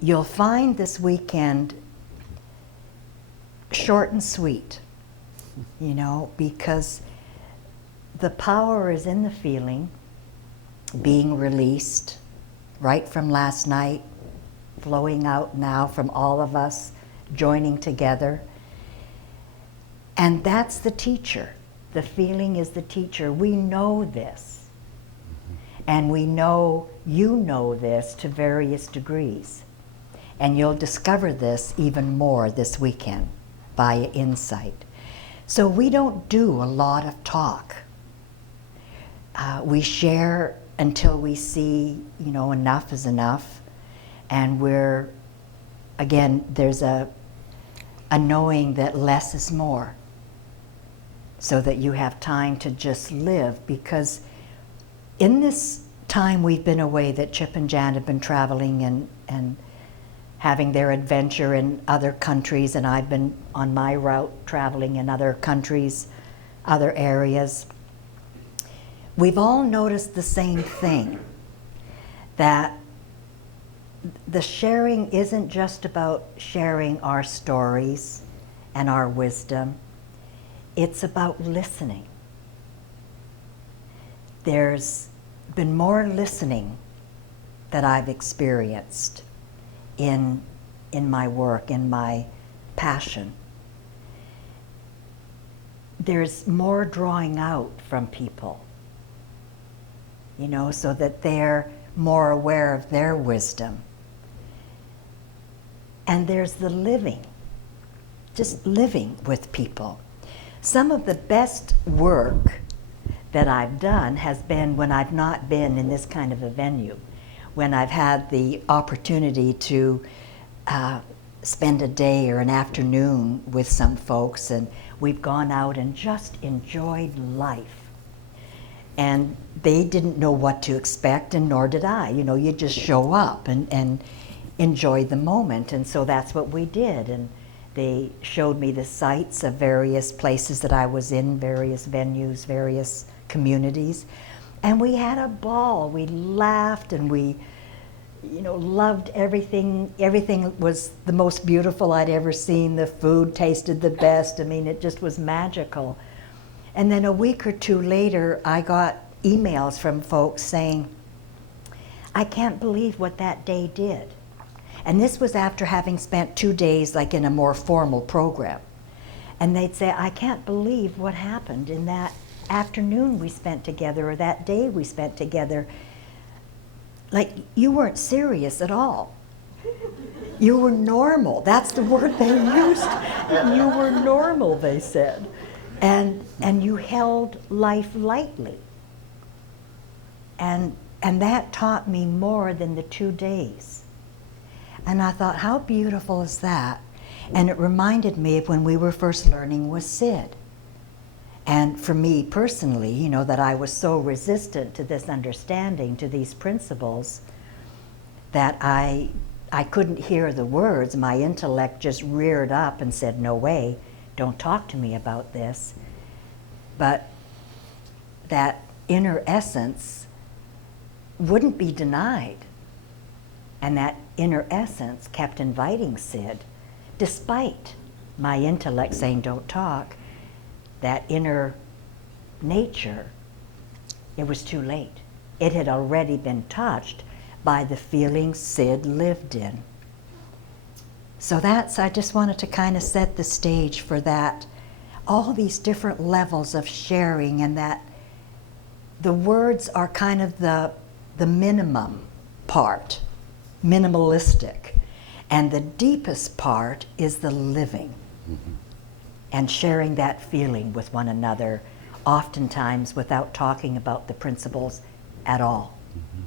you'll find this weekend short and sweet, you know, because the power is in the feeling being released right from last night, flowing out now from all of us, joining together. And that's the teacher. The feeling is the teacher. We know this. And we know you know this to various degrees. And you'll discover this even more this weekend via insight. So we don't do a lot of talk. We share until we see, you know, enough is enough. And we're, again, there's a knowing that less is more, so that you have time to just live. Because in this time we've been away, that Chip and Jan have been traveling and having their adventure in other countries, and I've been on my route traveling in other countries, other areas, we've all noticed the same thing, that the sharing isn't just about sharing our stories and our wisdom. It's about listening. There's been more listening that I've experienced in my work, in my passion. There's more drawing out from people, you know, so that they're more aware of their wisdom. And there's the living, just living with people. Some of the best work that I've done has been when I've not been in this kind of a venue, when I've had the opportunity to spend a day or an afternoon with some folks, and we've gone out and just enjoyed life. And they didn't know what to expect, and nor did I. You know, you just show up and enjoy the moment. And so that's what we did. And they showed me the sights of various places that I was in, various venues, various communities. And we had a ball. We laughed and we, you know, loved everything. Everything was the most beautiful I'd ever seen. The food tasted the best. I mean, it just was magical. And then a week or two later, I got emails from folks saying, I can't believe what that day did. And this was after having spent 2 days like in a more formal program. And they'd say, I can't believe what happened in that afternoon we spent together, or that day we spent together. Like, you weren't serious at all. You were normal. That's the word they used. You were normal, they said. And you held life lightly. And that taught me more than the 2 days. And I thought, how beautiful is that? And it reminded me of when we were first learning with Sid. And for me personally, you know, that I was so resistant to this understanding, to these principles, that I couldn't hear the words. My intellect just reared up and said, no way, don't talk to me about this. But that inner essence wouldn't be denied. And that inner essence kept inviting Sid, despite my intellect saying don't talk. That inner nature, it was too late. It had already been touched by the feelings Sid lived in. So I just wanted to kind of set the stage for that, all these different levels of sharing, and that the words are kind of the minimum part, minimalistic. And the deepest part is the living. Mm-hmm. And sharing that feeling with one another, oftentimes without talking about the principles at all. Mm-hmm.